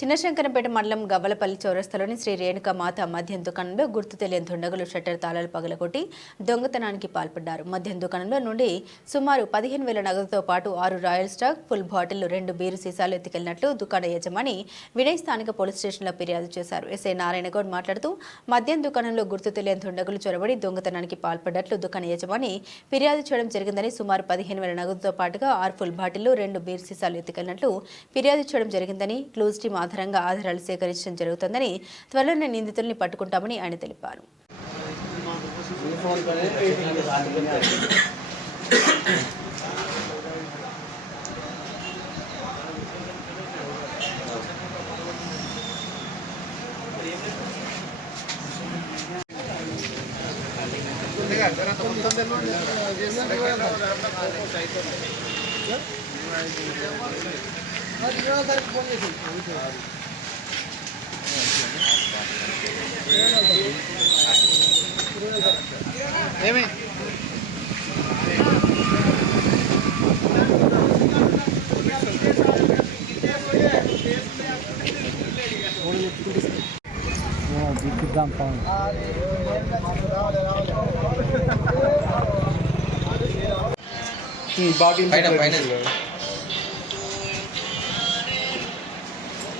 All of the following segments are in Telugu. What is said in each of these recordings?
చిన్నశంకరంపేట మండలం గవ్వలపల్లి చౌరస్తాలోని శ్రీ రేణుకా మాత మద్యం దుకాణంలో గుర్తు తెలియని దుండగులు షట్టర్ తాళాలు పగలగొట్టి దొంగతనానికి పాల్పడ్డారు. మద్యం దుకాణంలో నుండి సుమారు 15,000 నగదుతో పాటు 6 royal stock, full bottle, 2 beer సీసాలు ఎత్తుకెళ్లినట్లు దుకాణ యజమాని వినయ్ స్థానిక పోలీస్ స్టేషన్లో ఫిర్యాదు చేశారు. ఎస్ఐ నారాయణగౌడ్ మాట్లాడుతూ మద్యం దుకాణంలో గుర్తు తెలియని దుండగులు చొరబడి దొంగతనానికి పాల్పడ్డట్లు దుకాణ యజమాని ఫిర్యాదు చేయడం జరిగిందని, సుమారు 15,000 నగదుతో పాటుగా 6 ఫుల్ బాటిల్, 2 బీరు సీసాలు ఎత్తుకెళ్లినట్లు ఫిర్యాదు చేయడం జరిగిందని, క్లూజ్ టీమ్ ఆధారంగా ఆధారాలు సేకరించడం జరుగుతుందని, త్వరలోనే నిందితుల్ని పట్టుకుంటామని ఆయన తెలిపారు.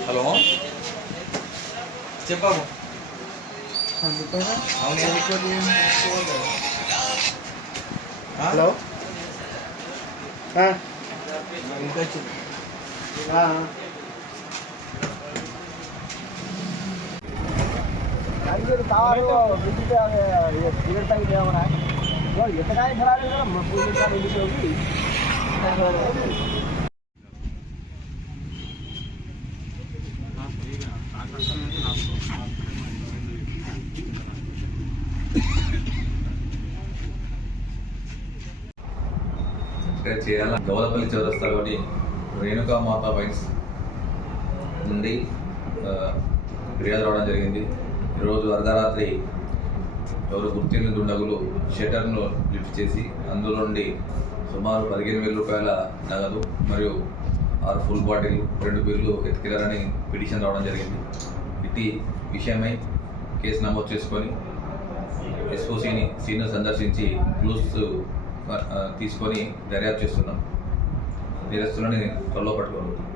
హలో చెప్పాము. హలో చేయాల గవ్వలపల్లి చౌరస్తాలోని రేణుకా మాత వైన్స్ నుండి ఫిర్యాదు రావడం జరిగింది. ఈరోజు అర్ధరాత్రి ఎవరు గుర్తించిన దుండగులు షట్టర్ను లిఫ్ట్ చేసి అందులో నుండి సుమారు 15,000 రూపాయల నగదు మరియు 6 ఫుల్ బాటిల్, 2 బీర్లు ఎత్తుకెళ్లారని పిటిషన్ రావడం జరిగింది. ఇట్టి విషయమై కేసు నమోదు చేసుకొని ఎస్ఓసిని సీను సందర్శించి క్లూస్ తీసుకొని దర్యాప్తు చేస్తున్నాం. నేరస్తులని త్వరలో పట్టుకోగలుగుతాం.